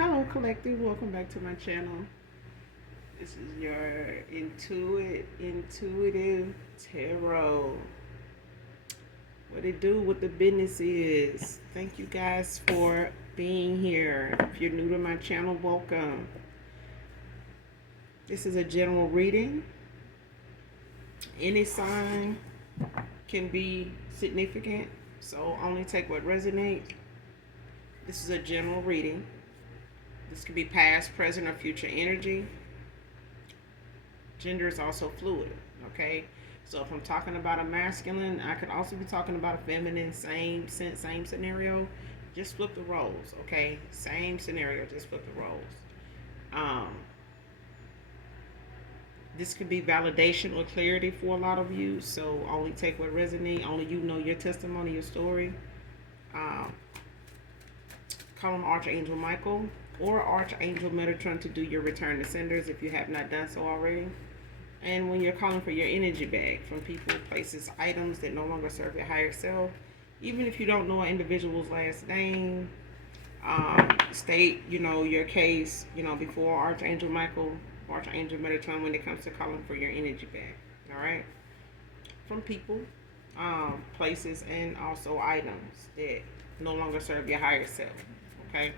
Hello, collective. Welcome back to my channel. This is your intuitive tarot. What it do, what the business is. Thank you guys for being here. If you're new to my channel, welcome. This is a general reading. Any sign can be significant, so only take what resonates. This is a general reading. This could be past, present, or future energy. Gender is also fluid, okay? So if I'm talking about a masculine, I could also be talking about a feminine, same scenario. Just flip the roles, okay? Same scenario, just flip the roles. This could be validation or clarity for a lot of you, so only take what resonates. Only you know your testimony, your story. Call on Archangel Michael or Archangel Metatron to do your return to senders if you have not done so already. And when you're calling for your energy back from people, places, items that no longer serve your higher self, even if you don't know an individual's last name, state, your case, before Archangel Michael, Archangel Metatron when it comes to calling for your energy back. All right? From people, places, and also items that no longer serve your higher self. Okay?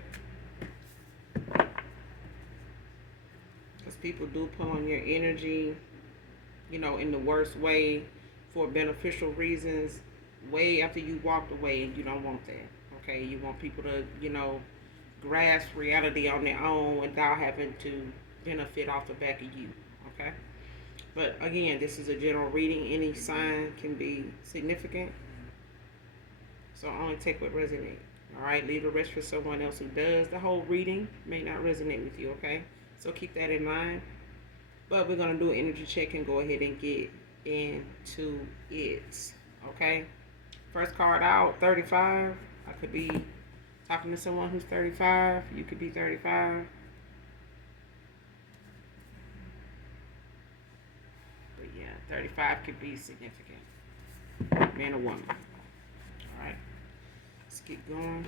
Because people do pull on your energy, in the worst way for beneficial reasons way after you walked away, and you don't want that. Okay? You want people to, grasp reality on their own without having to benefit off the back of you. Okay? But again, this is a general reading. Any sign can be significant. So only take what resonates. All right, leave the rest for someone else who does. The whole reading may not resonate with you, okay? So keep that in mind. But we're going to do an energy check and go ahead and get into it, okay? First card out, 35. I could be talking to someone who's 35. You could be 35. But yeah, 35 could be significant. Man or woman. All right. Let's keep going.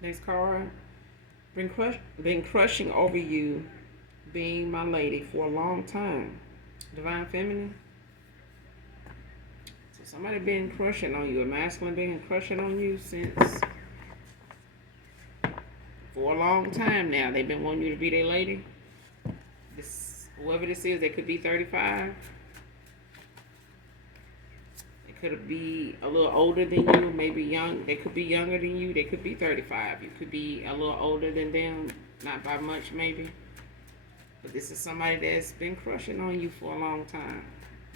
Next card. Been crushing over you, being my lady for a long time. Divine Feminine. So somebody been crushing on you. A masculine been crushing on you since for a long time now. They've been wanting you to be their lady. Whoever this is, they could be 35. Could be a little older than you, maybe young. They could be younger than you. They could be 35. You could be a little older than them, not by much maybe. But this is somebody that's been crushing on you for a long time.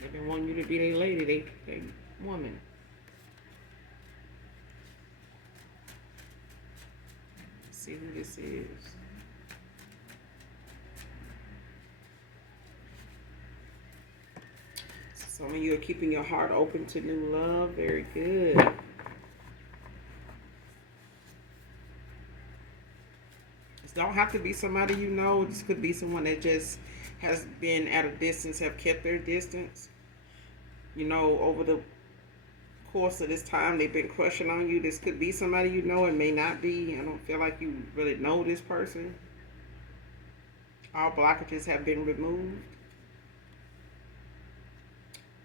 They've been wanting you to be their lady, they woman. Let's see who this is. Some of you are keeping your heart open to new love. Very good. This don't have to be somebody you know. This could be someone that just has been at a distance, have kept their distance. Over the course of this time, they've been crushing on you. This could be somebody you know. It may not be. I don't feel like you really know this person. All blockages have been removed.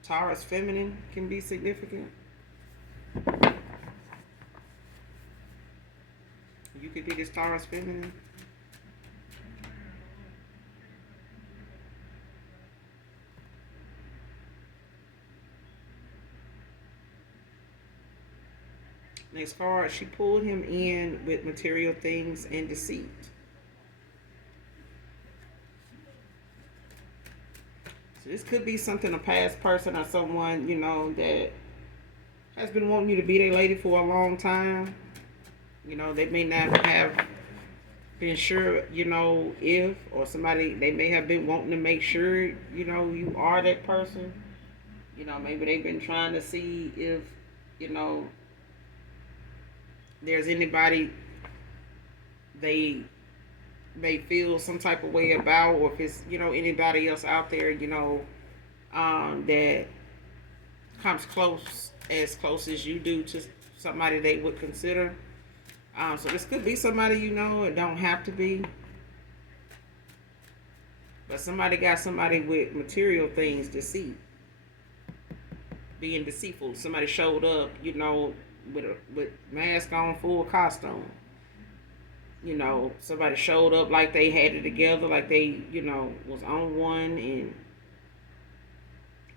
Taurus Feminine can be significant. You could be this Taurus Feminine. Next card, she pulled him in with material things and deceit. So this could be something, a past person or someone, that has been wanting you to be their lady for a long time. They may not have been sure, if, or somebody, they may have been wanting to make sure, you are that person. Maybe they've been trying to see if, you know, there's anybody they may feel some type of way about, or if it's, anybody else out there, that comes close as you do to somebody they would consider. So this could be somebody it don't have to be. But somebody got somebody with material things to see. Being deceitful. Somebody showed up, with mask on, full costume. Somebody showed up like they had it together, like they, was on one, and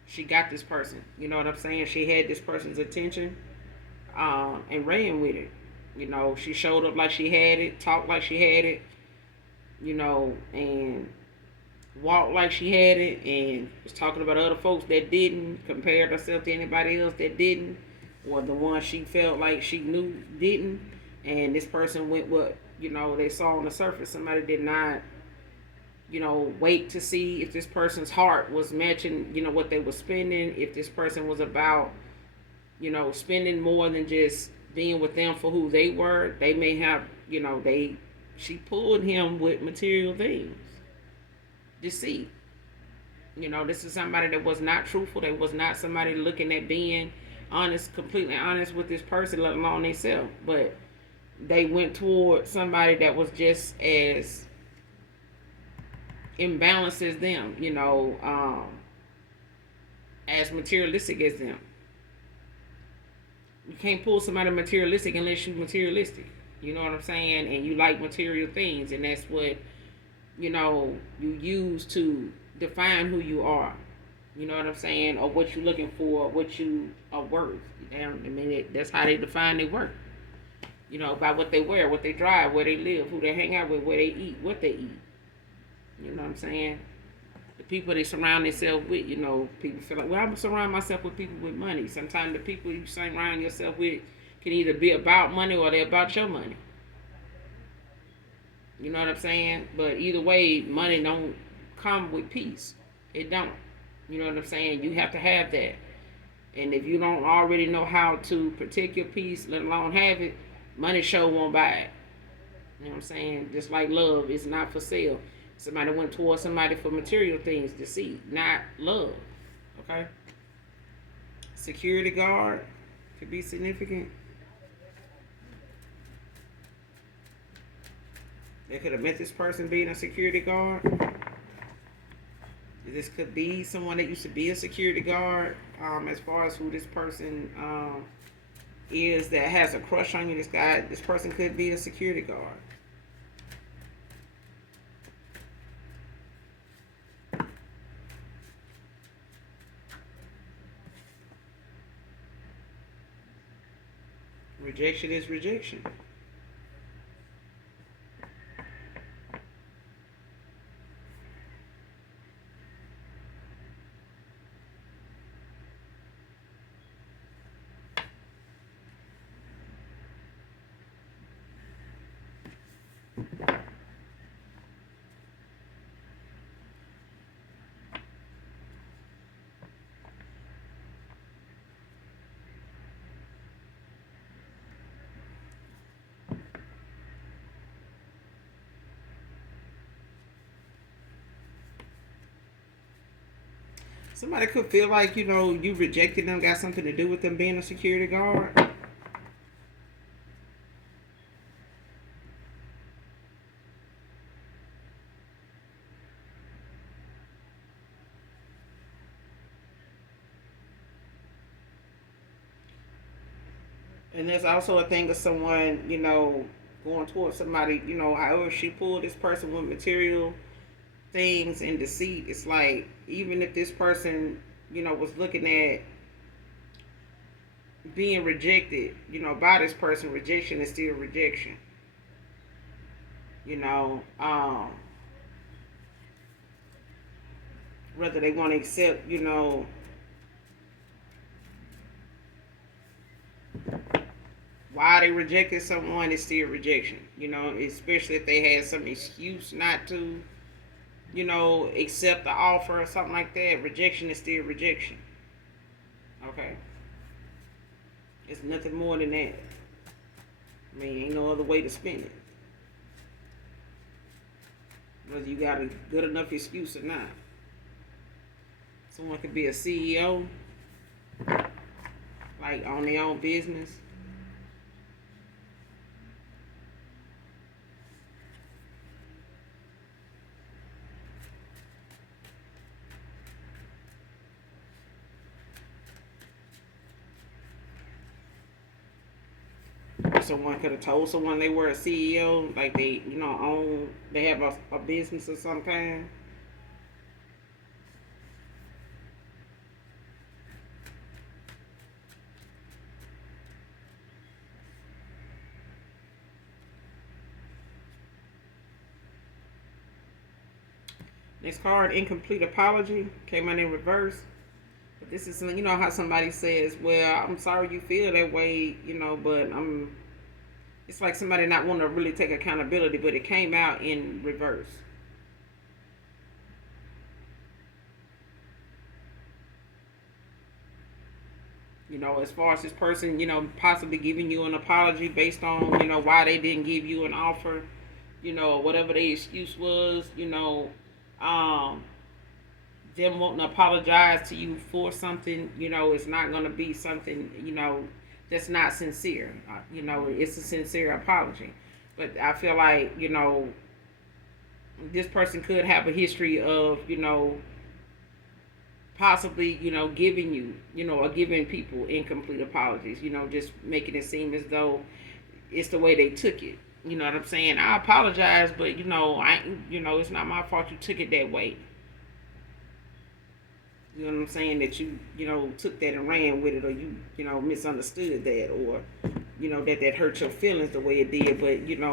she got this person. You know what I'm saying? She had this person's attention, and ran with it. She showed up like she had it, talked like she had it, and walked like she had it, and was talking about other folks that didn't, compared herself to anybody else that didn't, or the one she felt like she knew didn't. And this person went what, they saw on the surface. Somebody did not, wait to see if this person's heart was matching, what they were spending, if this person was about, spending more than just being with them for who they were. They may have, she pulled him with material things. Deceit. This is somebody that was not truthful. They was not somebody looking at being honest, completely honest with this person, let alone themselves. But they went toward somebody that was just as imbalanced as them, as materialistic as them. You can't pull somebody materialistic unless you're materialistic. You know what I'm saying? And you like material things, and that's what, you use to define who you are. You know what I'm saying? Or what you're looking for, what you are worth. That's how they define their worth. By what they wear, what they drive, where they live, who they hang out with, where they eat, what they eat. You know what I'm saying? The people they surround themselves with, people feel like, well, I'm going to surround myself with people with money. Sometimes the people you surround yourself with can either be about money or they're about your money. You know what I'm saying? But either way, money don't come with peace. It don't. You know what I'm saying? You have to have that. And if you don't already know how to protect your peace, let alone have it, money sure won't buy it. You know what I'm saying? Just like love, it's not for sale. Somebody went towards somebody for material things to see, not love. Okay? Security guard could be significant. They could have met this person being a security guard. This could be someone that used to be a security guard. As far as who this person is that has a crush on you, this person could be a security guard. Rejection is rejection. Somebody could feel like, you rejected them, got something to do with them being a security guard. And there's also a thing of someone, going towards somebody, however she pulled this person with material things and deceit. It's like, even if this person, was looking at being rejected, by this person. Rejection is still rejection. You know, whether they want to accept, why they rejected someone, is still rejection. Especially if they had some excuse not to, accept the offer or something like that. Rejection is still rejection. Okay, it's nothing more than that. I mean, ain't no other way to spin it. Whether you got a good enough excuse or not. Someone could be a CEO, like on their own business. Someone could have told someone they were a CEO, like they, they have a business of some kind. Next card, incomplete apology, came out in reverse. But this is, how somebody says, well, I'm sorry you feel that way, but it's like somebody not wanting to really take accountability, but it came out in reverse. As far as this person, possibly giving you an apology based on, why they didn't give you an offer, whatever their excuse was, um, them wanting to apologize to you for something, it's not going to be something, that's not sincere. It's a sincere apology. But I feel like, this person could have a history of, possibly, giving you, or giving people incomplete apologies, just making it seem as though it's the way they took it. You know what I'm saying? I apologize, but it's not my fault you took it that way. You know what I'm saying? That you took that and ran with it, or you misunderstood that, or, that hurt your feelings the way it did, but,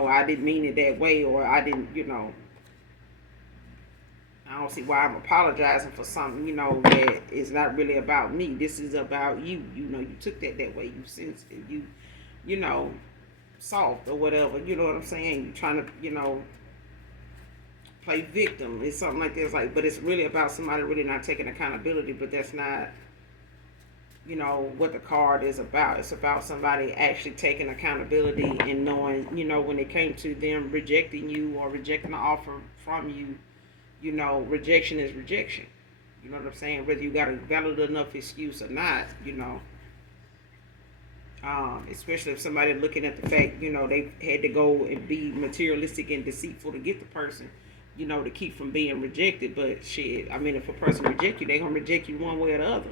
I didn't mean it that way, or I didn't, I don't see why I'm apologizing for something, that is not really about me. This is about you. You took that way. You sensed it. You know, soft or whatever. You know what I'm saying? You're trying to, play victim. It's something like this. Like, but it's really about somebody really not taking accountability. But that's not, what the card is about. It's about somebody actually taking accountability and knowing, when it came to them rejecting you or rejecting the offer from you, rejection is rejection. You know what I'm saying? Whether you got a valid enough excuse or not, especially if somebody looking at the fact, they had to go and be materialistic and deceitful to get the person, to keep from being rejected. But shit, I mean, if a person reject you, they gonna reject you one way or the other,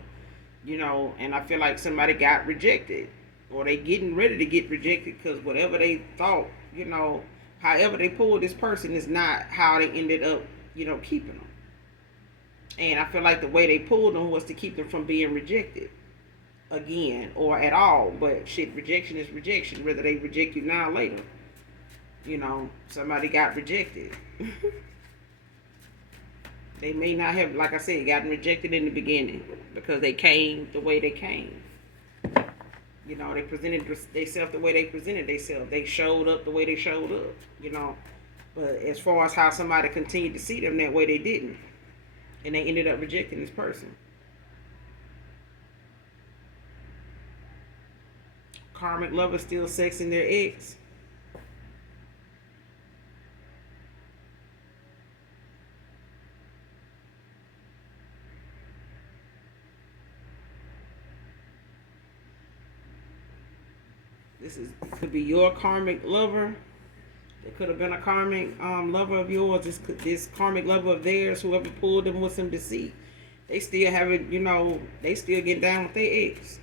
And I feel like somebody got rejected, or they getting ready to get rejected because whatever they thought, however they pulled this person is not how they ended up, keeping them. And I feel like the way they pulled them was to keep them from being rejected again or at all. But shit, rejection is rejection, whether they reject you now or later. Somebody got rejected. They may not have, like I said, gotten rejected in the beginning because they came the way they came. They presented themselves the way they presented themselves. They showed up the way they showed up. But as far as how somebody continued to see them that way, they didn't. And they ended up rejecting this person. Karmic lovers still sexing their ex. Could be your karmic lover. It could have been a karmic lover of yours. This karmic lover of theirs, whoever pulled them with some deceit, they still haven't, they still get down with their ex.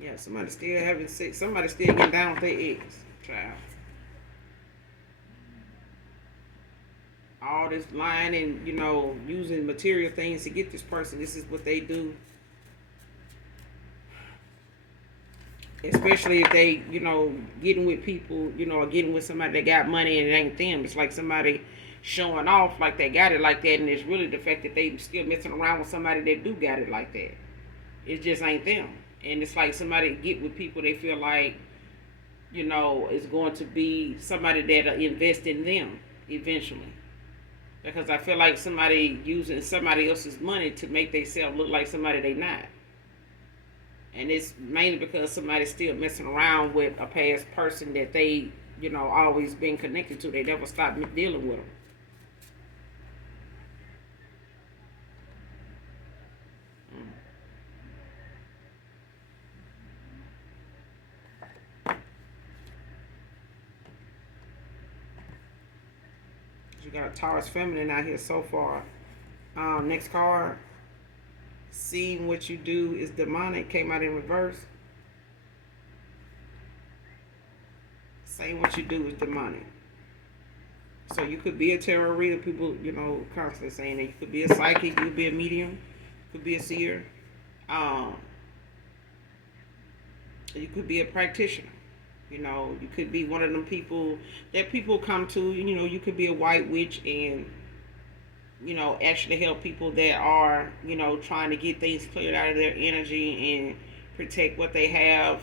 Yeah, somebody still having sex. Somebody still getting down with their ex. Child. All this lying and, using material things to get this person. This is what they do. Especially if they, getting with people, or getting with somebody that got money and it ain't them. It's like somebody showing off like they got it like that, and it's really the fact that they still messing around with somebody that do got it like that. It just ain't them. And it's like somebody get with people they feel like, is going to be somebody that'll invest in them eventually. Because I feel like somebody using somebody else's money to make themselves look like somebody they not. And it's mainly because somebody's still messing around with a past person that they, always been connected to. They never stopped dealing with them. You got a Taurus feminine out here so far. Next card. Seeing what you do is demonic. Came out in reverse. Saying what you do is demonic. So you could be a tarot reader. People, constantly saying that you could be a psychic. You could be a medium. You could be a seer. You could be a practitioner. You could be one of them people that people come to. You could be a white witch and, actually help people that are, trying to get things cleared out of their energy and protect what they have,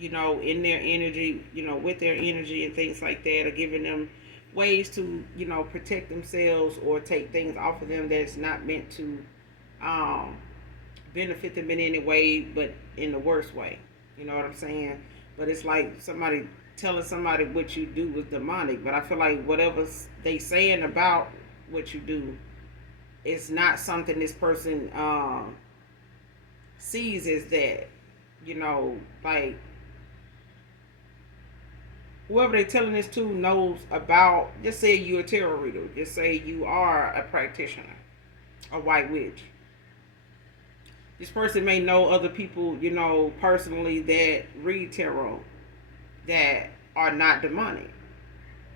in their energy, with their energy and things like that, or giving them ways to, protect themselves or take things off of them that's not meant to benefit them in any way, but in the worst way. You know what I'm saying? But it's like somebody telling somebody what you do was demonic. But I feel like whatever they saying about what you do, it's not something this person sees as that. Like whoever they're telling this to knows about. Just say you're a tarot reader. Just say you are a practitioner, a white witch. This person may know other people, personally that read tarot that are not demonic.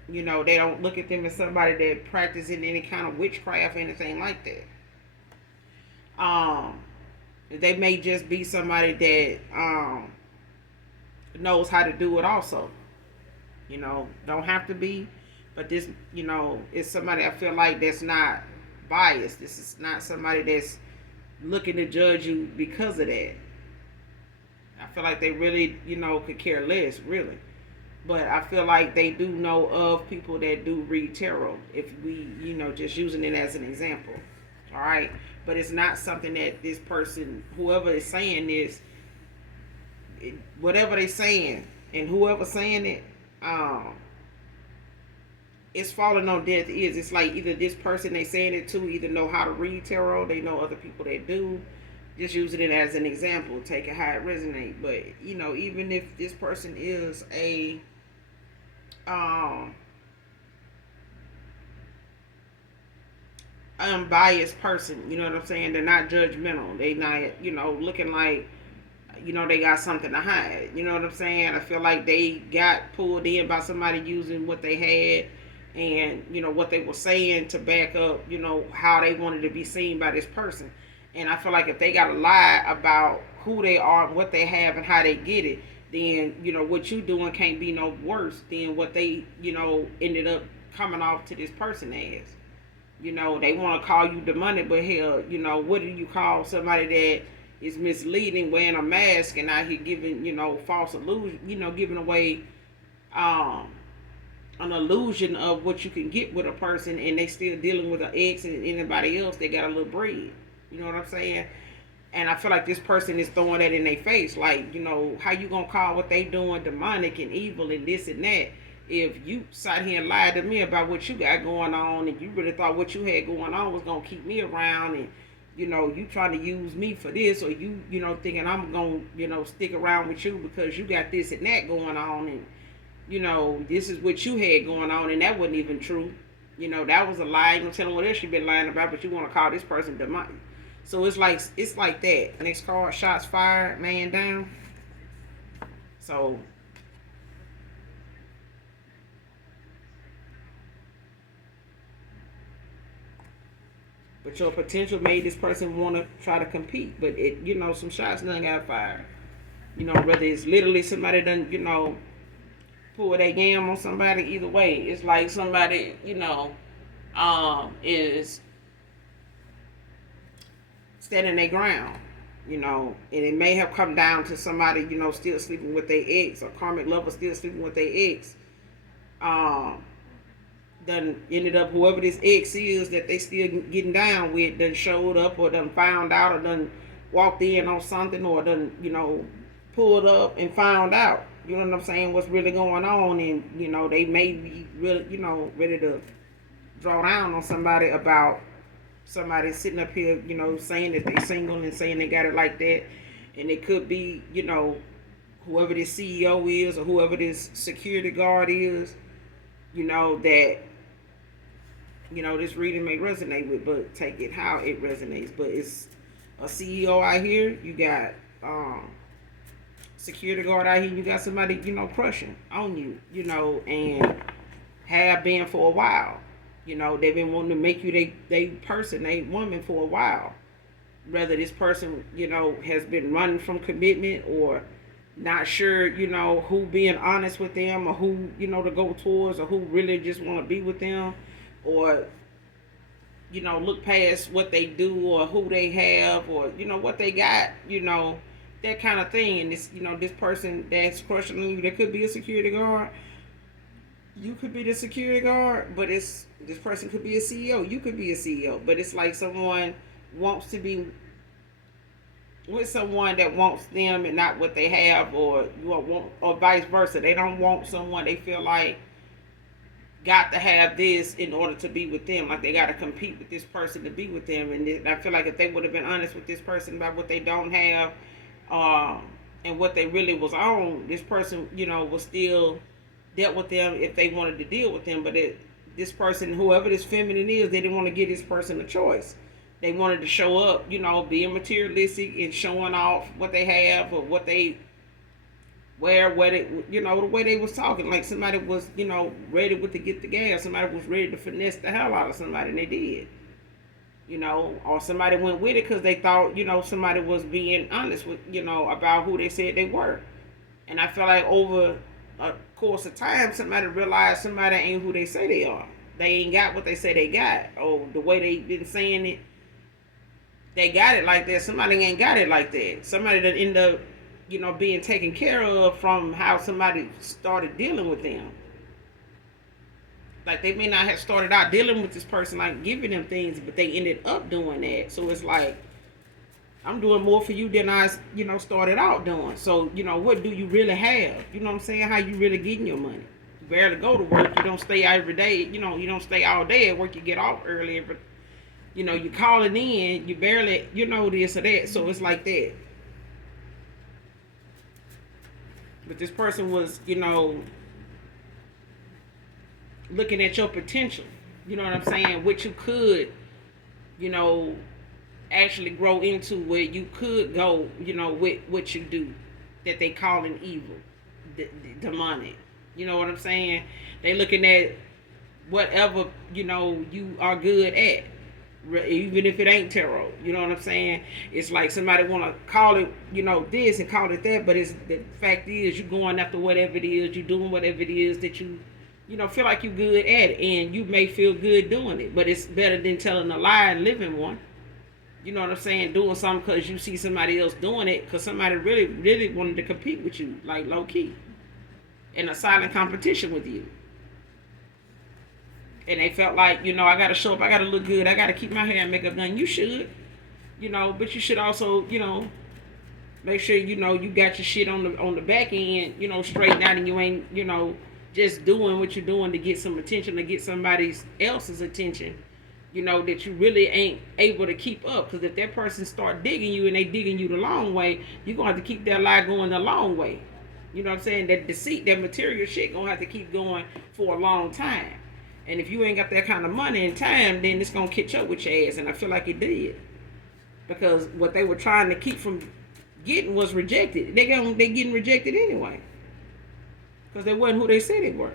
They don't look at them as somebody that practicing any kind of witchcraft or anything like that. They may just be somebody that knows how to do it also. Don't have to be, but this, is somebody I feel like that's not biased. This is not somebody that's looking to judge you because of that. I feel like they really, could care less, really. But I feel like they do know of people that do read tarot. If we, just using it as an example. All right. But it's not something that this person, whoever is saying this, whatever they're saying, and whoever's saying it, it's falling on deaf ears. It's like either this person they saying it to either know how to read tarot, they know other people that do. Just using it as an example, take it how it resonates. But even if this person is a unbiased person, you know what I'm saying? They're not judgmental. They not looking like they got something to hide. You know what I'm saying? I feel like they got pulled in by somebody using what they had and, what they were saying to back up, how they wanted to be seen by this person. And I feel like if they got to lie about who they are, what they have, and how they get it, then, what you doing can't be no worse than what they, ended up coming off to this person as. They want to call you demonic, but hell, what do you call somebody that is misleading, wearing a mask and out here giving, false illusion, giving away an illusion of what you can get with a person, and they still dealing with an ex and anybody else that got a little bread. You know what I'm saying? And I feel like this person is throwing that in their face. Like, how you gonna call what they doing demonic and evil and this and that if you sat here and lied to me about what you got going on and you really thought what you had going on was gonna keep me around, and you trying to use me for this, or you thinking I'm gonna stick around with you because you got this and that going on, and this is what you had going on, and that wasn't even true. That was a lie. You don't tell them what else you been lying about, but you want to call this person demonic. So it's like that. Next card, shots fired, man down. So, but your potential made this person want to try to compete. But it, some shots done got fired. Whether it's literally somebody done, pull their yam on somebody. Either way, it's like somebody, is standing their ground. And it may have come down to somebody, still sleeping with their ex, or karmic lover still sleeping with their ex. Done ended up, whoever this ex is that they still getting down with, done showed up, or done found out, or done walked in on something, or done, pulled up and found out, you know what I'm saying, what's really going on. And, they may be really, ready to draw down on somebody about somebody sitting up here, saying that they single and saying they got it like that. And it could be, whoever this CEO is, or whoever this security guard is, that, this reading may resonate with, but take it how it resonates. But it's a CEO out here, you got security guard out here, you got somebody, crushing on you, and have been for a while. They've been wanting to make you they person, they woman for a while. Whether this person, has been running from commitment, or not sure, who being honest with them, or who, to go towards, or who really just want to be with them, or, look past what they do, or who they have, or, what they got, that kind of thing. And this, this person that's crushing you, there could be a security guard. You could be the security guard, but this person could be a CEO. You could be a CEO, but it's like someone wants to be with someone that wants them and not what they have, or or vice versa. They don't want someone they feel like got to have this in order to be with them. Like they got to compete with this person to be with them. And I feel like if they would have been honest with this person about what they don't have, and what they really was on, this person, was still dealt with them if they wanted to deal with them. But this person, whoever this feminine is, they didn't want to give this person a choice. They wanted to show up, being materialistic and showing off what they have, or what they wear, what it, the way they was talking. Like somebody was, ready to get the gas. Somebody was ready to finesse the hell out of somebody, and they did. Or somebody went with it because they thought, somebody was being honest with, about who they said they were. And I feel like over a course of time, somebody realized somebody ain't who they say they are. They ain't got what they say they got. Or the way they been saying it, they got it like that. Somebody ain't got it like that. Somebody that end up, being taken care of from how somebody started dealing with them. Like they may not have started out dealing with this person, like giving them things, but they ended up doing that. So it's like, I'm doing more for you than I, started out doing. So, what do you really have? You know what I'm saying? How you really getting your money? You barely go to work. You don't stay every day. You don't stay all day at work. You get off early. You calling in. You barely, this or that. So it's like that. But this person was, looking at your potential. You know what I'm saying? What you could, actually grow into, where you could go, with what you do, that they calling evil, demonic. You know what I'm saying? They looking at whatever, you are good at, even if it ain't tarot. You know what I'm saying? It's like somebody want to call it, this and call it that, but it's the fact is you going after whatever it is, you doing whatever it is that you feel like you're good at it, and you may feel good doing it, but it's better than telling a lie and living one. You know what I'm saying? Doing something because you see somebody else doing it, because somebody really, really wanted to compete with you, like low key, in a silent competition with you. And they felt like, I got to show up, I got to look good, I got to keep my hair and makeup done. You should, but you should also, make sure, you got your shit on the back end, straightened out, and you ain't, just doing what you're doing to get some attention, to get somebody else's attention, that you really ain't able to keep up. Because if that person start digging you and they digging you the long way, you're going to have to keep that lie going the long way. You know what I'm saying? That deceit, that material shit going to have to keep going for a long time. And if you ain't got that kind of money and time, then it's going to catch up with your ass. And I feel like it did. Because what they were trying to keep from getting was rejected. They getting rejected anyway. because they wasn't who they said they were.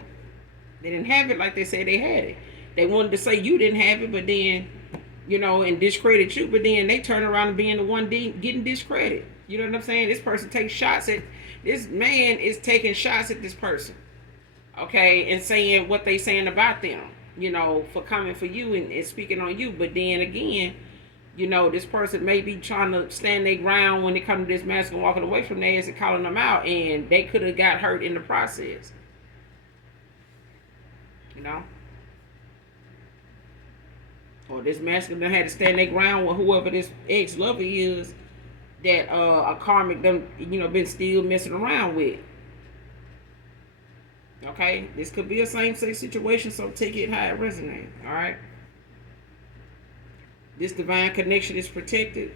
They didn't have it like they said they had it. They wanted to say you didn't have it, but then, and discredit you, but then they turn around and being the one getting discredit. You know what I'm saying? This person takes shots at, this man is taking shots at this person, okay, and saying what they saying about them, for coming for you and speaking on you. But then again, this person may be trying to stand their ground when it comes to this mask and walking away from theirs and calling them out, and they could have got hurt in the process. Or this masculine had to stand their ground with whoever this ex-lover is that a karmic done, been still messing around with. Okay, this could be a same-sex situation, so take it how it resonates. All right, this divine connection is protected.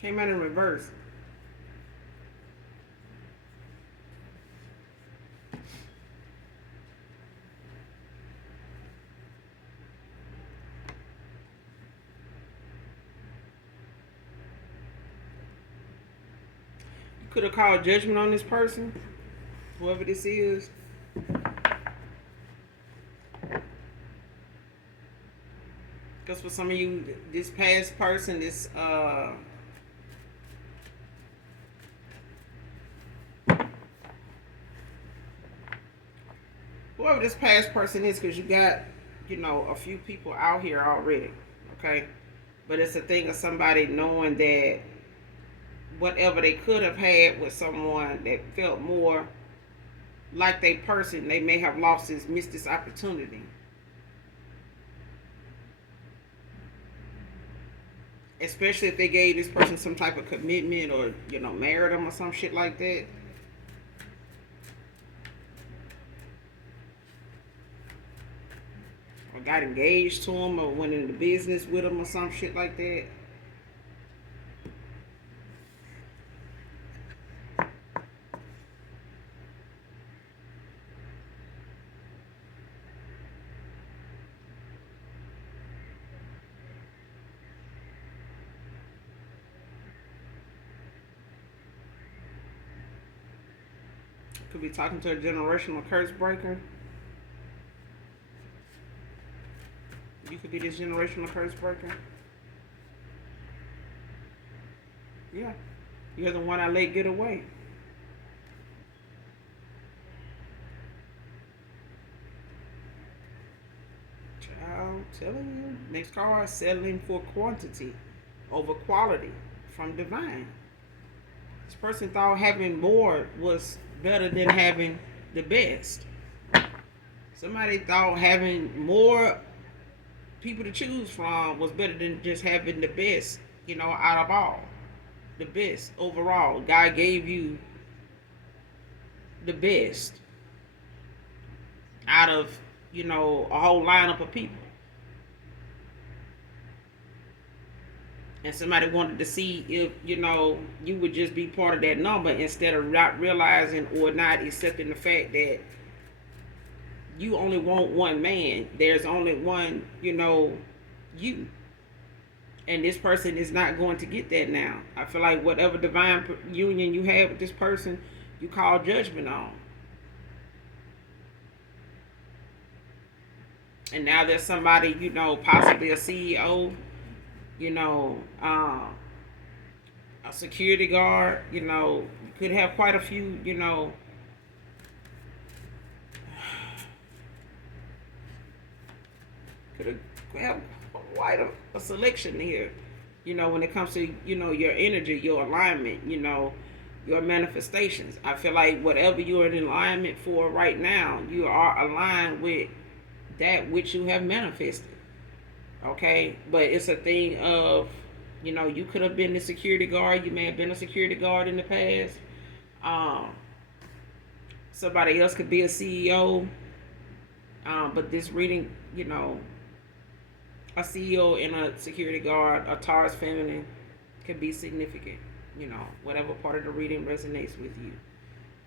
Came out in reverse. You could have called judgment on this person, whoever this is. Because for some of you, this past person, this whoever this past person is, because you got, a few people out here already, okay? But it's a thing of somebody knowing that whatever they could have had with someone that felt more like they person, they may have missed this opportunity. Especially if they gave this person some type of commitment or, married them or some shit like that. Or got engaged to them or went into business with them or some shit like that. Could be talking to a generational curse breaker. You could be this generational curse breaker. Yeah. You're the one I let get away. Child, telling you. Next card, settling for quantity over quality from divine. This person thought having more was better than having the best. Somebody thought having more people to choose from was better than just having the best, out of all. The best overall. God gave you the best out of, a whole lineup of people. And somebody wanted to see if, you would just be part of that number instead of not realizing or not accepting the fact that you only want one man. There's only one, you. And this person is not going to get that now. I feel like whatever divine union you have with this person, you call judgment on. And now there's somebody, possibly a CEO, a security guard, you could have quite a few, could have quite a selection here, when it comes to, your energy, your alignment, your manifestations. I feel like whatever you're in alignment for right now, you are aligned with that which you have manifested. Okay, but it's a thing of, you could have been the security guard. You may have been a security guard in the past. Um, Somebody else could be a CEO. But this reading, a CEO and a security guard, a Taurus feminine, could be significant. Whatever part of the reading resonates with you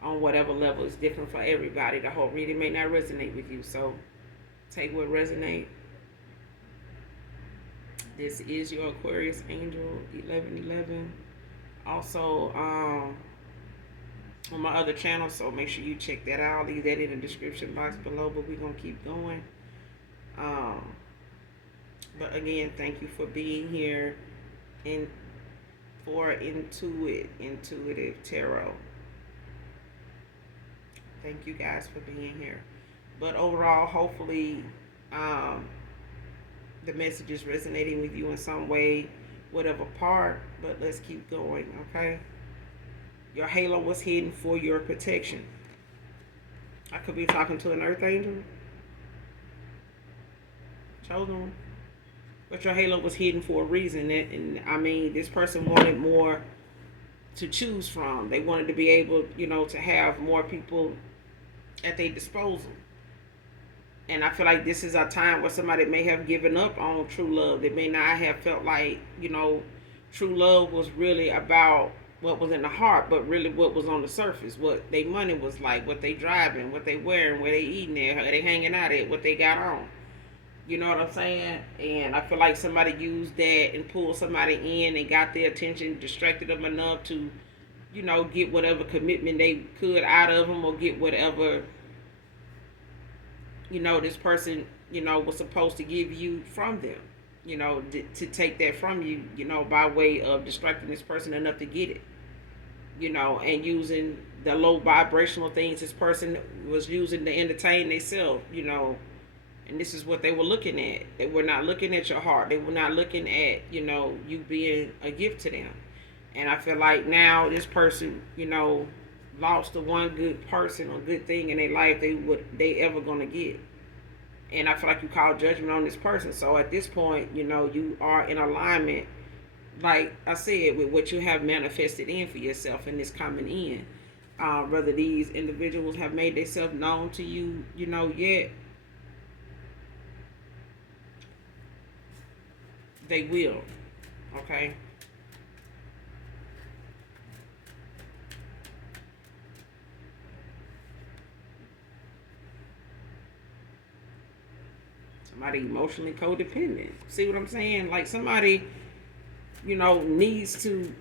on whatever level is different for everybody. The whole reading may not resonate with you, so take what resonates. This is your Aquarius angel 1111. Also, on my other channel, so make sure you check that out. I'll leave that in the description box below, but we're gonna keep going. But again, thank you for being here for Intuitive Tarot. Thank you guys for being here. But overall, hopefully, the message is resonating with you in some way, whatever part. But let's keep going, okay? Your halo was hidden for your protection. I could be talking to an earth angel. Chosen one. But your halo was hidden for a reason. And I mean, this person wanted more to choose from. They wanted to be able, to have more people at their disposal. And I feel like this is a time where somebody may have given up on true love. They may not have felt like, true love was really about what was in the heart, but really what was on the surface, what their money was like, what they driving, what they wearing, where they eating at, how they hanging out at, what they got on. You know what I'm saying? And I feel like somebody used that and pulled somebody in and got their attention, distracted them enough to, get whatever commitment they could out of them, or get whatever, this person, was supposed to give you from them. To take that from you, by way of distracting this person enough to get it. And using the low vibrational things this person was using to entertain themselves, and this is what they were looking at. They were not looking at your heart. They were not looking at, you being a gift to them. And I feel like now this person, lost the one good person or good thing in their life they ever gonna get. And I feel like you call judgment on this person. So at this point, you are in alignment, like I said, with what you have manifested in for yourself and this coming in. Whether these individuals have made themselves known to you, yet, they will. Okay? Somebody emotionally codependent. See what I'm saying? Like somebody, needs to,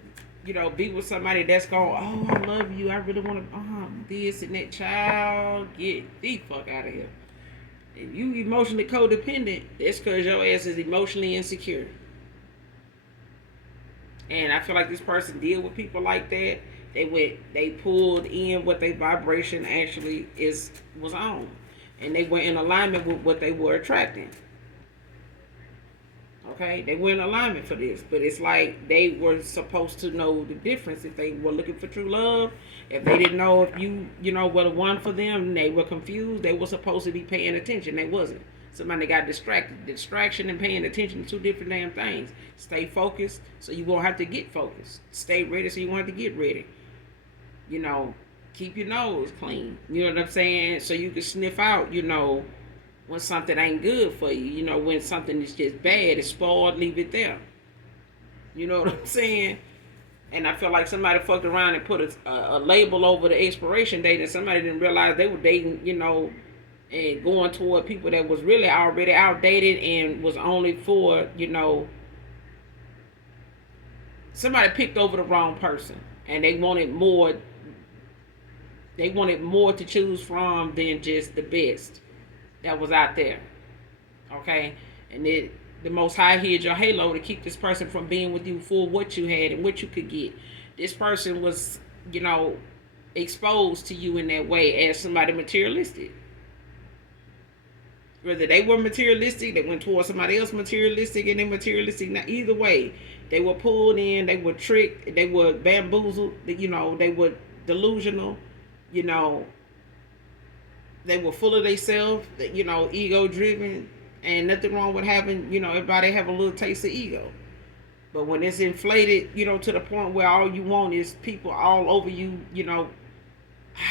be with somebody that's going, oh, I love you. I really want to, this and that. Child, get the fuck out of here. If you emotionally codependent, it's because your ass is emotionally insecure. And I feel like this person deal with people like that. They pulled in what their vibration actually was on. And they were in alignment with what they were attracting. Okay? They were in alignment for this. But it's like they were supposed to know the difference. If they were looking for true love, if they didn't know if you, were the one for them, they were confused, they were supposed to be paying attention. They wasn't. Somebody got distracted. Distraction and paying attention are two different damn things. Stay focused so you won't have to get focused. Stay ready so you won't have to get ready. Keep your nose clean. You know what I'm saying? So you can sniff out, when something ain't good for you. When something is just bad, it's spoiled, leave it there. You know what I'm saying? And I feel like somebody fucked around and put a label over the expiration date, and somebody didn't realize they were dating, and going toward people that was really already outdated and was only for, somebody picked over the wrong person, and they wanted more. They wanted more to choose from than just the best that was out there. Okay? And the Most High hid your halo to keep this person from being with you for what you had and what you could get. This person was, exposed to you in that way as somebody materialistic. Whether they were materialistic, they went towards somebody else materialistic, and they materialistic. Now, either way, they were pulled in, they were tricked, they were bamboozled, they were delusional, They were full of themselves, ego driven, and nothing wrong with having, everybody have a little taste of ego. But when it's inflated, to the point where all you want is people all over you,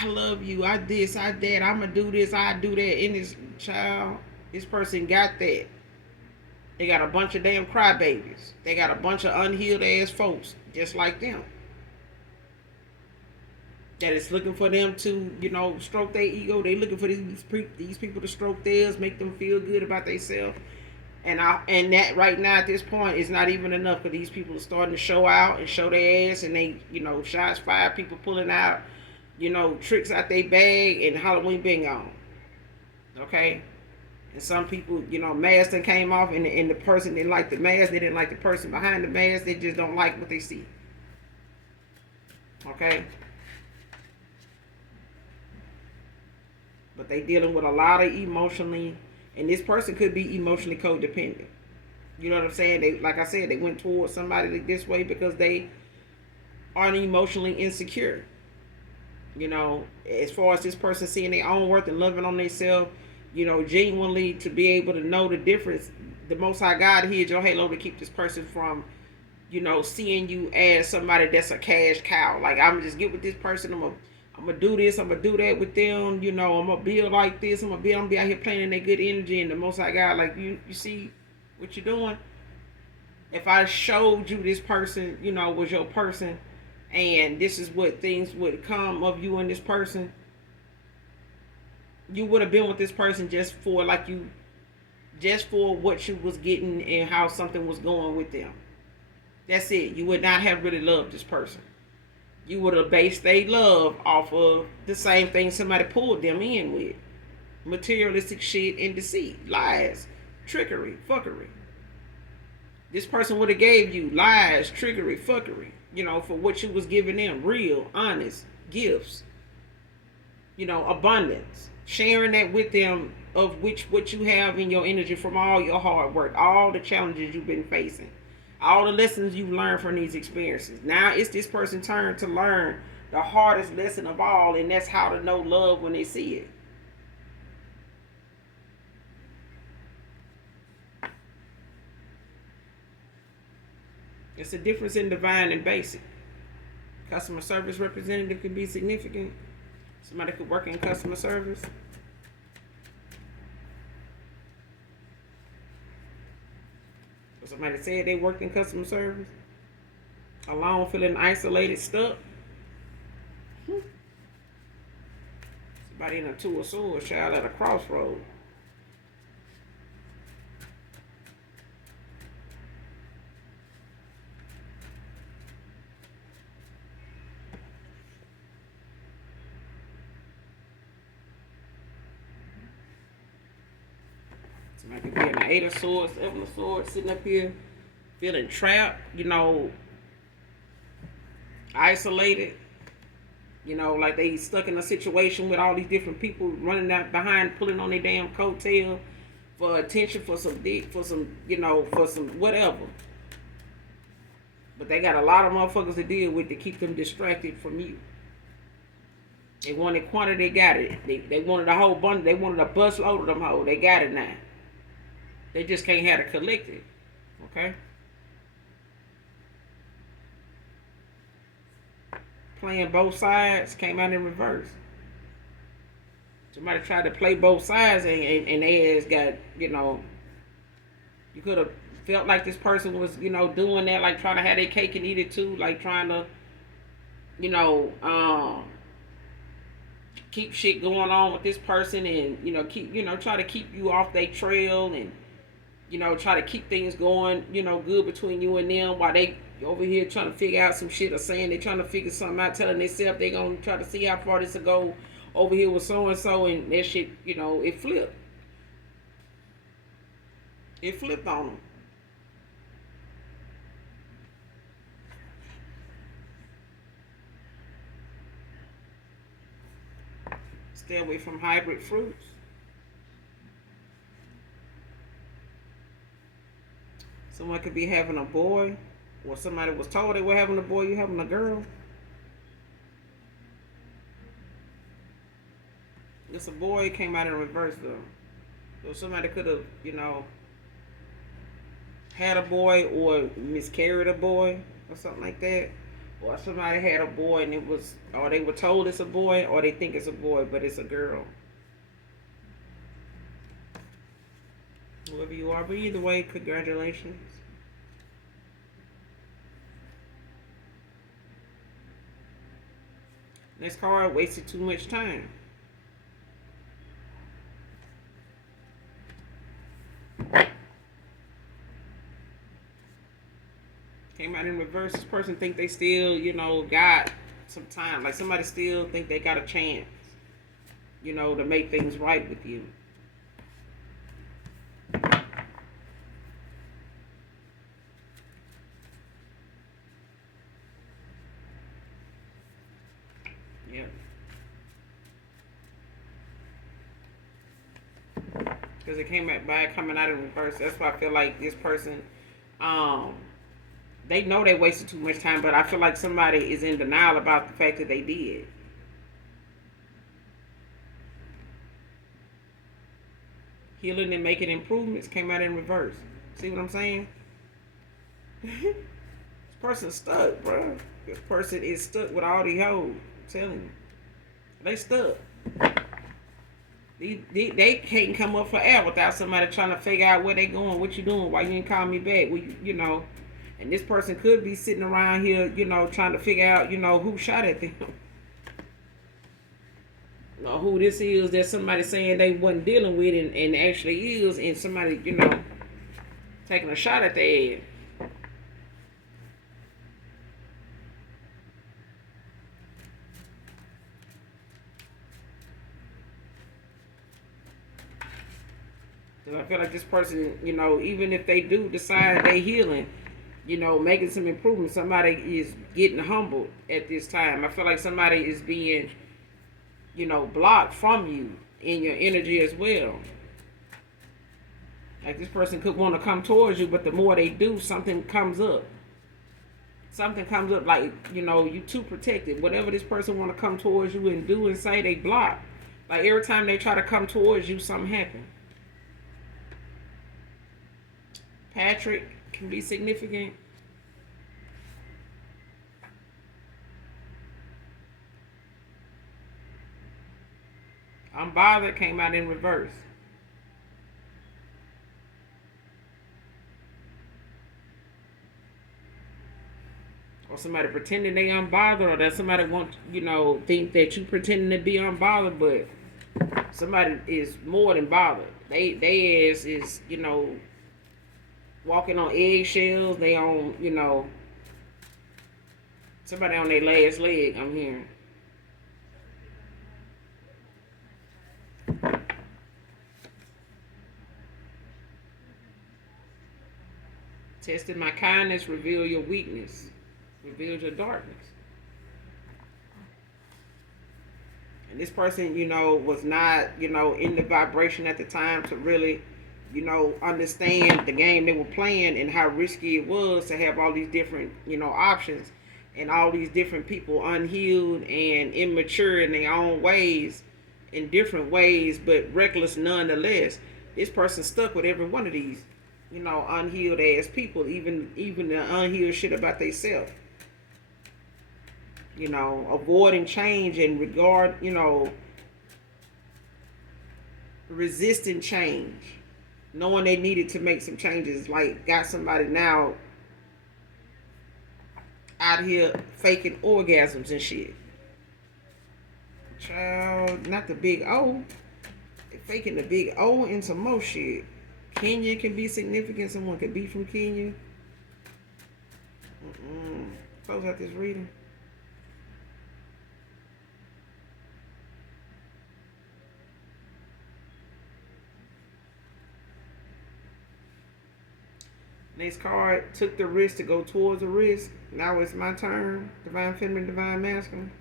I love you, I this, I that, I'ma do this, I do that. In this child, this person got that. They got a bunch of damn crybabies. They got a bunch of unhealed ass folks just like them. That is looking for them to, stroke their ego. They looking for these people to stroke theirs, make them feel good about themselves. And that right now at this point is not even enough, because these people are starting to show out and show their ass, and they, shots fired, people pulling out, tricks out their bag, and Halloween bingo. Okay? And some people, masks that came off, and the person didn't like the mask, they didn't like the person behind the mask, they just don't like what they see. Okay? But they dealing with a lot of emotionally, and this person could be emotionally codependent. You know what I'm saying? They, like I said, they went towards somebody this way because they are emotionally insecure. As far as this person seeing their own worth and loving on themselves, genuinely, to be able to know the difference. The Most High God hid your halo to keep this person from, seeing you as somebody that's a cash cow. Like, I'm gonna just get with this person. I'm gonna do this. I'm gonna do that with them. I'm gonna build like this. I'm gonna be out here playing in that good energy. And the Most High God, like, you see what you're doing. If I showed you this person, was your person, and this is what things would come of you and this person, you would have been with this person just for what you was getting and how something was going with them. That's it. You would not have really loved this person. You would have based their love off of the same thing somebody pulled them in with. Materialistic shit and deceit, lies, trickery, fuckery. This person would have gave you lies, trickery, fuckery, for what you was giving them. Real, honest gifts. Abundance. Sharing that with them, of what you have in your energy from all your hard work, all the challenges you've been facing, all the lessons you've learned from these experiences. Now it's this person's turn to learn the hardest lesson of all, and that's how to know love when they see it. It's a difference in divine and basic. Customer service representative can be significant. Somebody could work in customer service. Somebody said they worked in customer service. Alone, feeling isolated, stuck. Somebody in a two of swords, child at a crossroad. Somebody could be in the eight of swords, seven of swords, sitting up here, feeling trapped, isolated. Like they stuck in a situation with all these different people running out behind, pulling on their damn coattail for attention, for some dick, for some whatever. But they got a lot of motherfuckers to deal with to keep them distracted from you. They wanted quantity, they got it. They wanted a whole bunch, they wanted a bus load of them hoes, they got it now. They just can't have it collected. Okay? Playing both sides came out in reverse. Somebody tried to play both sides, and they ass got, you could have felt like this person was, doing that, like trying to have their cake and eat it too, like trying to, keep shit going on with this person, and, keep, try to keep you off their trail, and, try to keep things going, good between you and them, while they over here trying to figure out some shit, or saying they trying to figure something out, telling themselves they gonna try to see how far this will go over here with so and so, and that shit, it flipped. It flipped on them. Stay away from hybrid fruits. Someone could be having a boy, or somebody was told they were having a boy, you having a girl. It's a boy, came out in reverse though. So somebody could have, had a boy or miscarried a boy or something like that. Or somebody had a boy and it was, or they were told it's a boy, or they think it's a boy, but it's a girl. Whoever you are, but either way, congratulations. Next card, wasted too much time. Came out in reverse. This person think they still, got some time. Like somebody still think they got a chance, to make things right with you. Yeah. Because it came by coming out in reverse. That's why I feel like this person, they know they wasted too much time, but I feel like somebody is in denial about the fact that they did. Healing and making improvements came out in reverse. See what I'm saying? This person's stuck, bro. This person is stuck with all these hoes. I'm telling you. They stuck. They can't come up forever without somebody trying to figure out where they going, what you doing, why you ain't call me back. Well, and this person could be sitting around here, trying to figure out, who shot at them. Or who this is that somebody saying they wasn't dealing with and actually is, and somebody, taking a shot at their head. Cause I feel like this person, even if they do decide they healing, making some improvements, somebody is getting humbled at this time. I feel like somebody is being, blocked from you in your energy as well. Like this person could want to come towards you, but the more they do, something comes up. Something comes up like, you too protected. Whatever this person want to come towards you and do and say, they block. Like every time they try to come towards you, something happens. Patrick can be significant. Unbothered came out in reverse. Or somebody pretending they unbothered, or that somebody want, think that you pretending to be unbothered, but somebody is more than bothered. They ass is, walking on eggshells. They on, somebody on their last leg, I'm hearing. Testing my kindness, reveal your weakness. Reveal your darkness. And this person, was not, in the vibration at the time to really, understand the game they were playing and how risky it was to have all these different, options and all these different people unhealed and immature in their own ways, in different ways, but reckless nonetheless. This person stuck with every one of these, unhealed ass people, even the unhealed shit about themselves. Avoiding change and regard, resisting change. Knowing they needed to make some changes, like got somebody now out here faking orgasms and shit. Child, not the big O. They're faking the big O and some more shit. Kenya can be significant. Someone could be from Kenya. Close out this reading. Next card, took the risk to go towards the risk. Now it's my turn. Divine Feminine, Divine Masculine.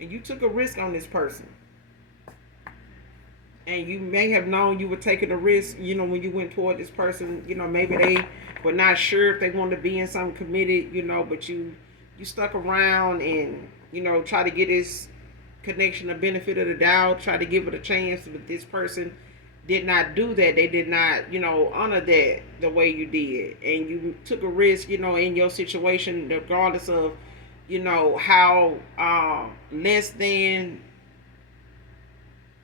And you took a risk on this person. And you may have known you were taking a risk, when you went toward this person. Maybe they were not sure if they wanted to be in something committed, but you stuck around and, try to get this connection, the benefit of the doubt, try to give it a chance, but this person did not do that. They did not, honor that the way you did. And you took a risk, in your situation, regardless of, how less than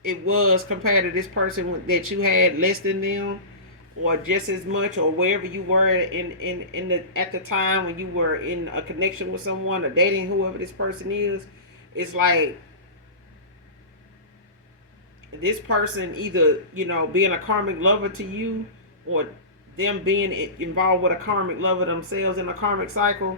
it was compared to this person that you had less than them, or just as much, or wherever you were in the at the time when you were in a connection with someone or dating whoever this person is. It's like this person either being a karmic lover to you, or them being involved with a karmic lover themselves in a karmic cycle.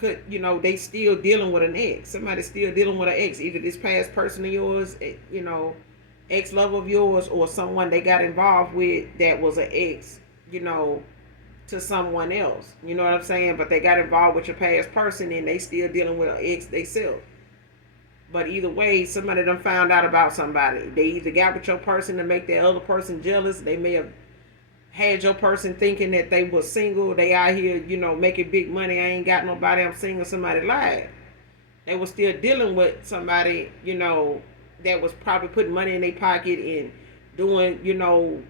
Could they still dealing with an ex? Somebody still dealing with an ex, either this past person of yours, ex lover of yours, or someone they got involved with that was an ex, to someone else. You know what I'm saying? But they got involved with your past person and they still dealing with an ex themselves. But either way, somebody done found out about somebody. They either got with your person to make that other person jealous. They may have had your person thinking that they was single. They out here, making big money. I ain't got nobody. I'm single. Somebody lied. They was still dealing with somebody, that was probably putting money in their pocket and doing,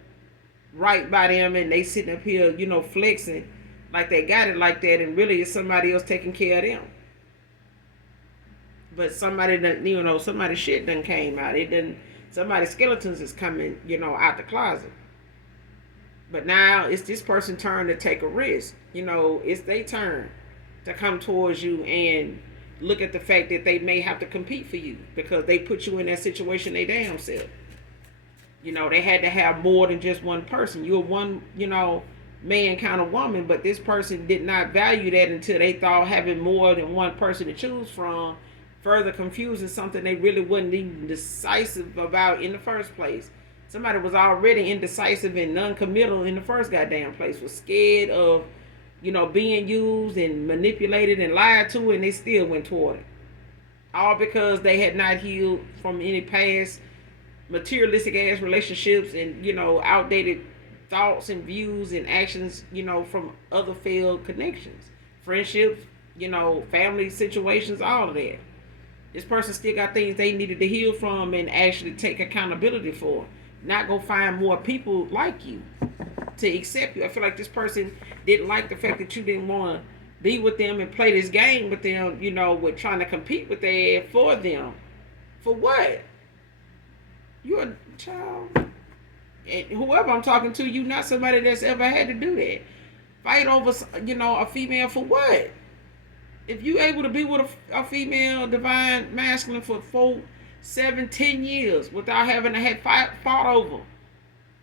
right by them. And they sitting up here, flexing like they got it like that. And really it's somebody else taking care of them. But somebody that, somebody's shit done came out. It done, somebody's skeletons is coming, out the closet. But now it's this person's turn to take a risk. It's their turn to come towards you and look at the fact that they may have to compete for you because they put you in that situation they damn self. They had to have more than just one person. You're one, man kind of woman, but this person did not value that until they thought having more than one person to choose from further confusing something they really wasn't even decisive about in the first place. Somebody was already indecisive and non-committal in the first goddamn place, was scared of, being used and manipulated and lied to, and they still went toward it. All because they had not healed from any past materialistic ass relationships and, outdated thoughts and views and actions, from other failed connections, friendships, family situations, all of that. This person still got things they needed to heal from and actually take accountability for. Not go find more people like you to accept you. I feel like this person didn't like the fact that you didn't want to be with them and play this game with them, with trying to compete with them for them. For what? You're a child. And whoever I'm talking to, you not somebody that's ever had to do that. Fight over, a female for what? If you able to be with a female divine masculine for 4, 7, 10 years without having to have fought over,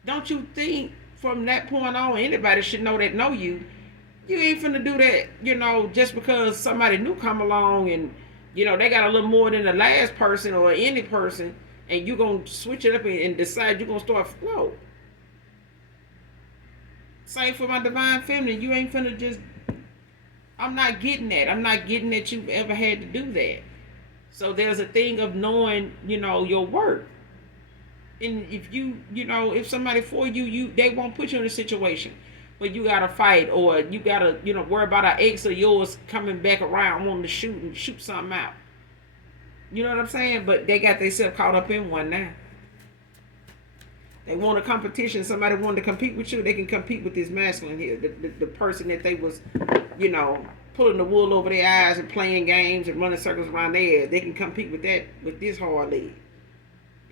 don't you think from that point on anybody should know you ain't finna do that, just because somebody new come along and they got a little more than the last person or any person, and you gonna switch it up and decide you're gonna start. No. Same for my divine feminine. You ain't finna just. I'm not getting that. I'm not getting that you've ever had to do that. So there's a thing of knowing, your worth. And if if somebody for you, they won't put you in a situation where you gotta fight or you gotta, worry about an ex of yours coming back around wanting to shoot something out. You know what I'm saying? But they got themselves caught up in one now. They want a competition. Somebody wanted to compete with you. They can compete with this masculine here. The person that they was, pulling the wool over their eyes and playing games and running circles around their head. They can compete with that, with this hard leg.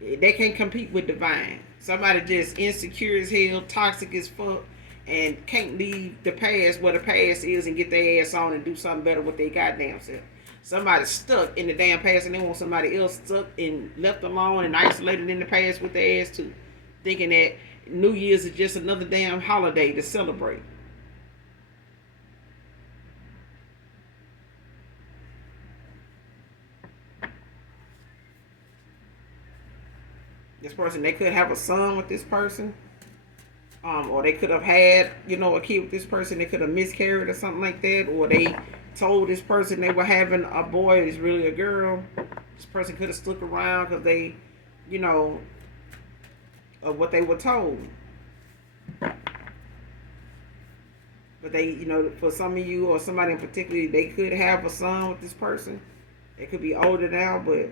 They can't compete with divine. Somebody just insecure as hell, toxic as fuck, and can't leave the past where the past is and get their ass on and do something better with their goddamn self. Somebody's stuck in the damn past and they want somebody else stuck and left alone and isolated in the past with their ass too. Thinking that New Year's is just another damn holiday to celebrate. This person, they could have a son with this person. Or they could have had, a kid with this person. They could have miscarried or something like that. Or they told this person they were having a boy. It's really a girl. This person could have stuck around because they, of what they were told. But they, for some of you or somebody in particular, they could have a son with this person. They could be older now, but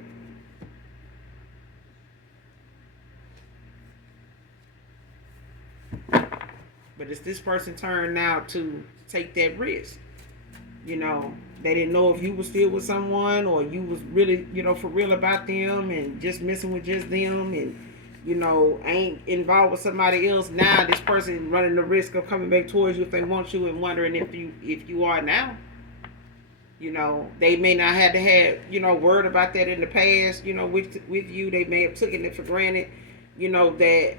it's this person's turn now to take that risk. You know, they didn't know if you was still with someone or you was really, for real about them and just messing with just them and, ain't involved with somebody else. Now this person running the risk of coming back towards you if they want you and wondering if you are now. They may not have to have, word about that in the past, with you. They may have taken it for granted, that,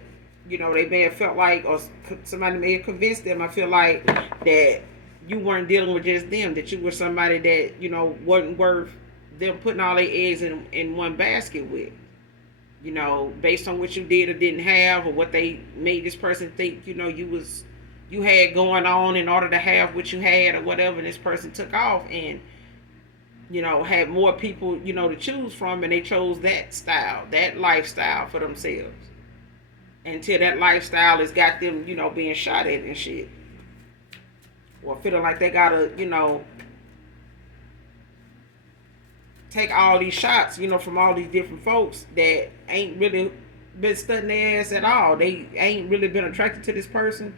they may have felt like, or somebody may have convinced them, I feel like, that you weren't dealing with just them, that you were somebody that, wasn't worth them putting all their eggs in one basket with. Based on what you did or didn't have, or what they made this person think, you had going on in order to have what you had or whatever, and this person took off and, had more people, to choose from, and they chose that style, that lifestyle for themselves. Until that lifestyle has got them, being shot at and shit. Or feeling like they gotta, take all these shots, from all these different folks that ain't really been studying their ass at all. They ain't really been attracted to this person.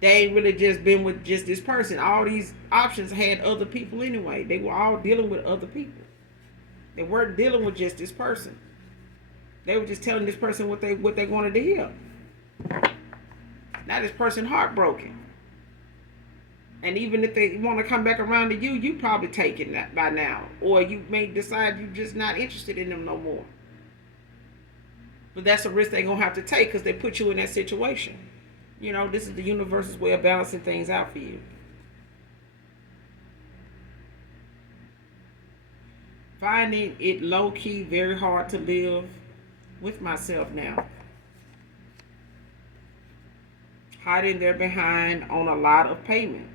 They ain't really just been with just this person. All these options had other people anyway. They were all dealing with other people. They weren't dealing with just this person. They were just telling this person what they wanted to hear. Now this person heartbroken. And even if they want to come back around to you, you probably taken that by now. Or you may decide you're just not interested in them no more. But that's a risk they're going to have to take because they put you in that situation. This is the universe's way of balancing things out for you. Finding it low-key very hard to live with myself now. Hiding their behind on a lot of payments.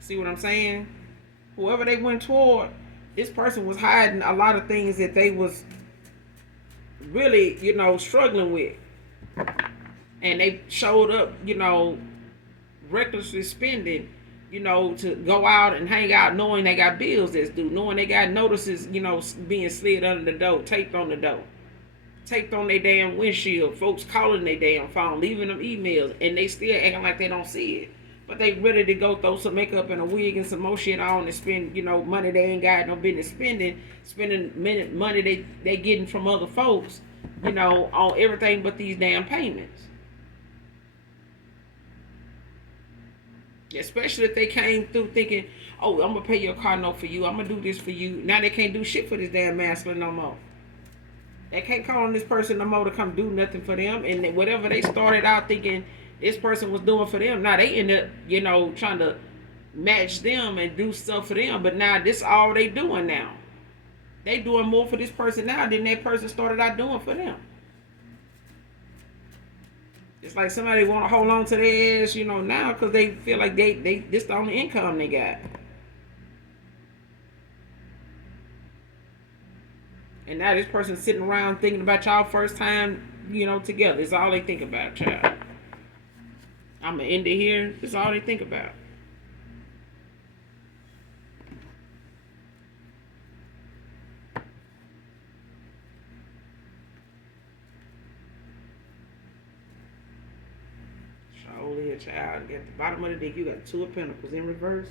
See what I'm saying? Whoever they went toward, this person was hiding a lot of things that they was really, struggling with. And they showed up, recklessly spending, to go out and hang out knowing they got bills that's due, knowing they got notices, being slid under the door, taped on the door, taped on their damn windshield, folks calling their damn phone, leaving them emails, and they still acting like they don't see it. But they ready to go throw some makeup and a wig and some more shit on and spend, money they ain't got no business spending money they getting from other folks, on everything but these damn payments. Especially if they came through thinking, oh, I'm going to pay your car note for you. I'm going to do this for you. Now they can't do shit for this damn masculine no more. They can't call on this person no more to come do nothing for them. And whatever they started out thinking this person was doing for them, now they end up, trying to match them and do stuff for them. But now this is all they doing now. They doing more for this person now than that person started out doing for them. It's like somebody want to hold on to their ass, now because they feel like they this the only income they got. And now this person sitting around thinking about y'all first time, together. It's all they think about, child. I'm going to end it here. It's all they think about. Over here, child. At the bottom of the deck, you got Two of Pentacles in reverse.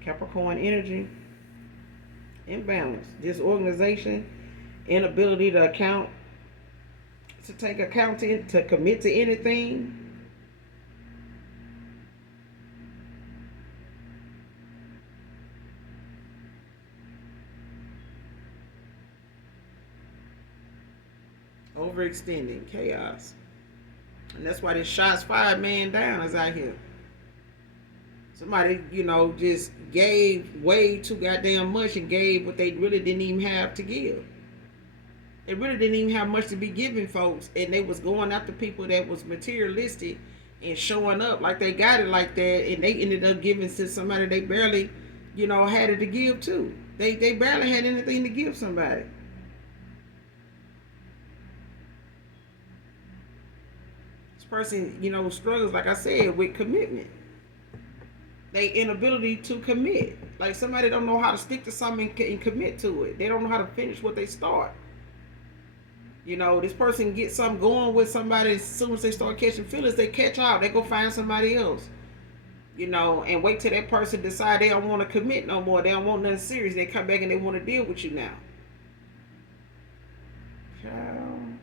Capricorn energy. Imbalance. Disorganization. Inability to account. To take account to commit to anything. Overextending. Chaos. And that's why this shots fired man down is out here. Somebody, just gave way too goddamn much and gave what they really didn't even have to give. They really didn't even have much to be giving folks. And they was going after people that was materialistic and showing up like they got it like that. And they ended up giving to somebody they barely, had it to give to. They barely had anything to give somebody. Person, struggles, like I said, with commitment. They inability to commit. Like somebody don't know how to stick to something and commit to it. They don't know how to finish what they start. You know, this person gets something going with somebody. As soon as they start catching feelings, they catch out. They go find somebody else. You know, and wait till that person decide they don't want to commit no more. They don't want nothing serious. They come back and they want to deal with you now. Child.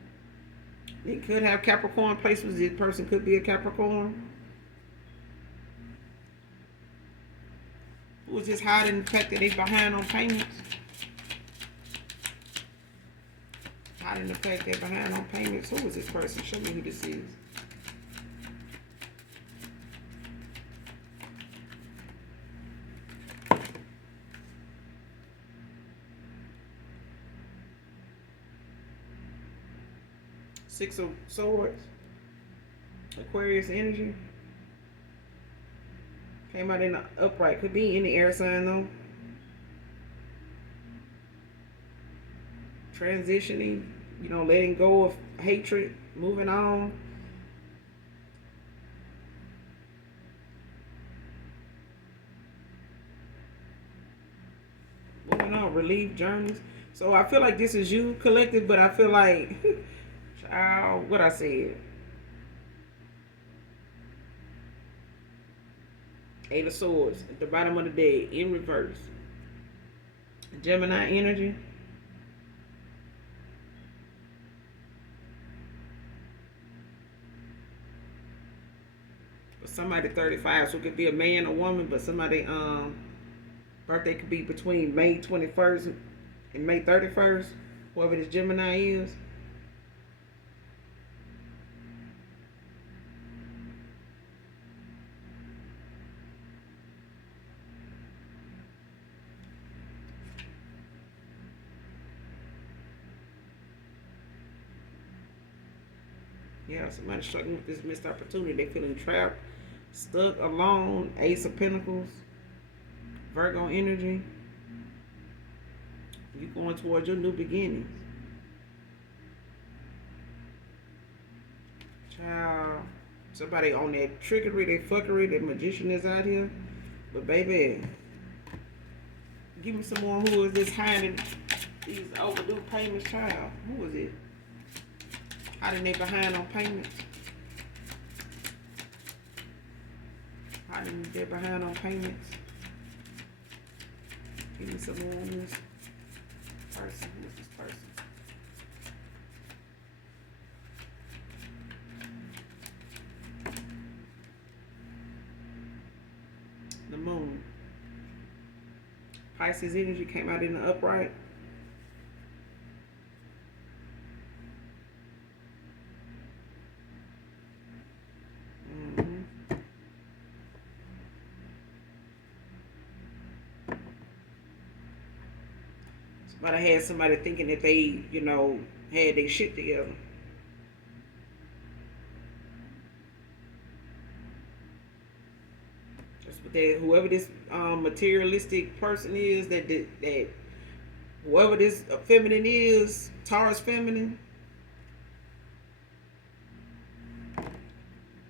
They could have Capricorn placements. This person could be a Capricorn. Who is just hiding the fact that they behind on payments? Hiding the fact they're behind on payments. Who is this person? Show me who this is. Six of Swords. Aquarius energy. Came out in the upright. Could be in the air sign though. Transitioning. You know, letting go of hatred. Moving on. Moving on. Relief journeys. So I feel like this is you, collective, but I feel like what I said. Eight of Swords at the bottom of the deck in reverse. Gemini energy. For somebody 35, so it could be a man or woman, but somebody birthday could be between May 21st and May 31st, whoever this Gemini is. Yeah, somebody struggling with this missed opportunity. They feeling trapped, stuck, alone. Ace of Pentacles, Virgo energy. You going towards your new beginnings. Child, somebody on that trickery, that fuckery, that magician is out here. But baby, give me some more. Who is this hiding these overdue payments, child? Who is it? Hiding they behind on payments. Hiding they behind on payments. Give me some more on this person. Who is this person? The moon. Pisces energy came out in the upright. But I had somebody thinking that they, you know, had their shit together. Just with that, whoever this materialistic person is, that whoever this feminine is, Taurus feminine,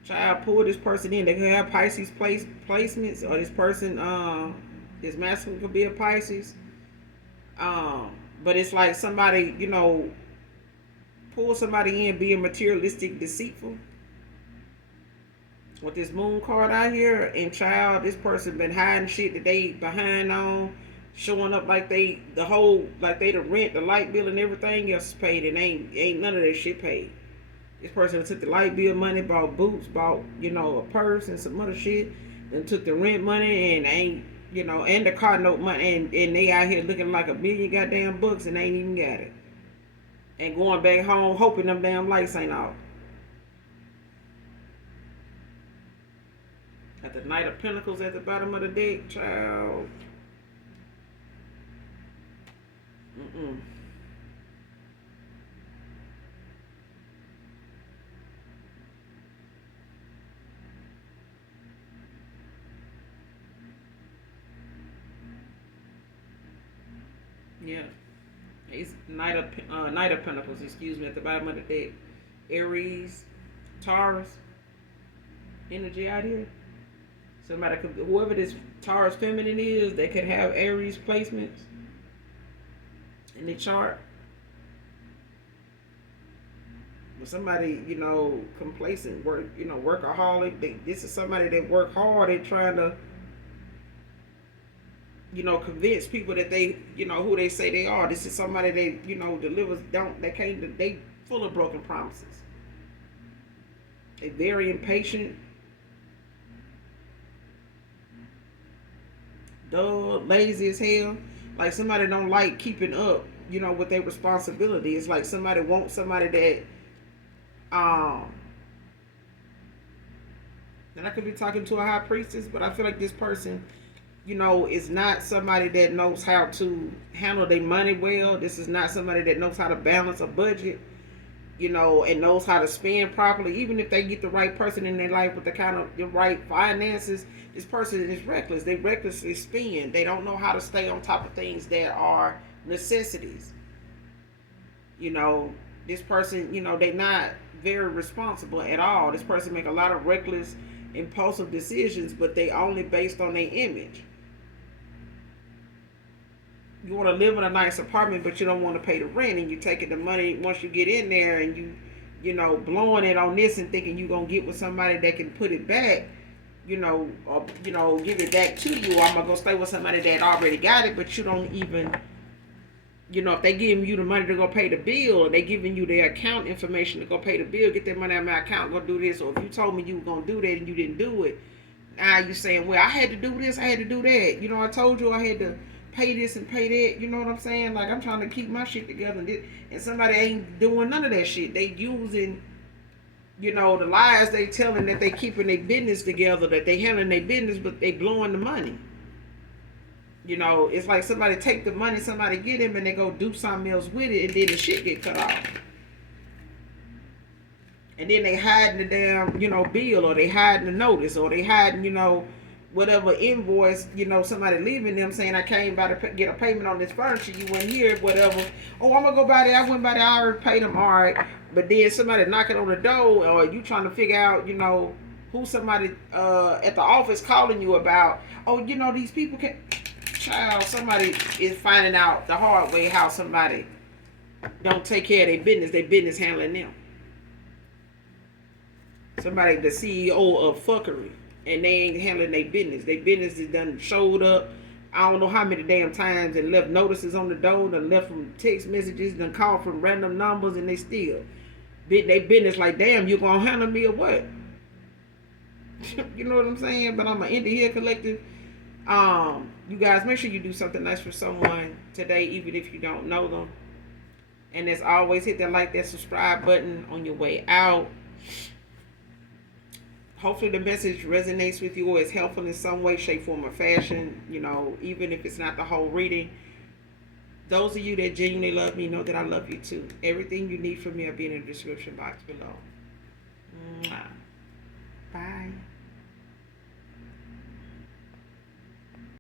child, pull this person in. They could have Pisces placements, or this person, this masculine could be a Pisces. But it's like somebody, you know, pull somebody in being materialistic, deceitful. With this moon card out here, and child, this person been hiding shit that they behind on, showing up like they the rent, the light bill, and everything else is paid, and ain't none of that shit paid. This person took the light bill money, bought boots, bought, you know, a purse and some other shit, then took the rent money and ain't, you know, and the car note money, and they out here looking like $1 million goddamn bucks and they ain't even got it. And going back home hoping them damn lights ain't off. At the Knight of Pentacles at the bottom of the deck, child. Yeah. It's Knight of Pentacles, excuse me, at the bottom of the deck. Aries, Taurus energy out here. Somebody could, whoever this Taurus feminine is, they could have Aries placements in the chart. But somebody, complacent, workaholic. This is somebody that work hard at trying to, convince people that they, who they say they are. This is somebody that, delivers. They full of broken promises. They very impatient. Dull, lazy as hell. Like somebody don't like keeping up, with their responsibility. It's like somebody wants somebody that, and I could be talking to a high priestess, but I feel like this person, is not somebody that knows how to handle their money well. This is not somebody that knows how to balance a budget, and knows how to spend properly. Even if they get the right person in their life with the right finances, this person is reckless. They recklessly spend. They don't know how to stay on top of things that are necessities. This person, they're not very responsible at all. This person make a lot of reckless, impulsive decisions, but they only based on their image. You want to live in a nice apartment, but you don't want to pay the rent, and you taking the money once you get in there, and blowing it on this and thinking you're gonna get with somebody that can put it back, or give it back to you. Or I'm gonna go stay with somebody that already got it, but you don't even. If they giving you the money to go pay the bill, or they giving you their account information to go pay the bill, get that money out of my account, go do this. Or if you told me you were gonna do that and you didn't do it, now you saying, well, I had to do this, I had to do that. I told you I had to pay this and pay that. You know what I'm saying? Like I'm trying to keep my shit together, and somebody ain't doing none of that shit. They using, the lies they telling that they keeping their business together, that they handling their business, but they blowing the money. It's like somebody take the money, somebody get him, and they go do something else with it, and then the shit get cut off. And then they hiding the damn, bill, or they hiding the notice, or they hiding, whatever invoice, somebody leaving them saying, I came by to get a payment on this furniture, you went here, whatever. Oh, I'm going to go by there. I went by there, I already paid them, all right. But then somebody knocking on the door, or you trying to figure out, who somebody at the office calling you about. Oh, these people can... Child, somebody is finding out the hard way how somebody don't take care of their business handling them. Somebody the CEO of fuckery, and they ain't handling their business. Their business is done showed up I don't know how many damn times and left notices on the door, done left from text messages, done called from random numbers, and they still they business like, damn, you gonna handle me or what? You know what I'm saying? But I'm an Indie Here Collective. You guys, make sure you do something nice for someone today, even if you don't know them. And as always, hit that like, that subscribe button on your way out. Hopefully the message resonates with you or is helpful in some way, shape, form, or fashion. You know, even if it's not the whole reading. Those of you that genuinely love me know that I love you too. Everything you need from me will be in the description box below. Mwah. Bye.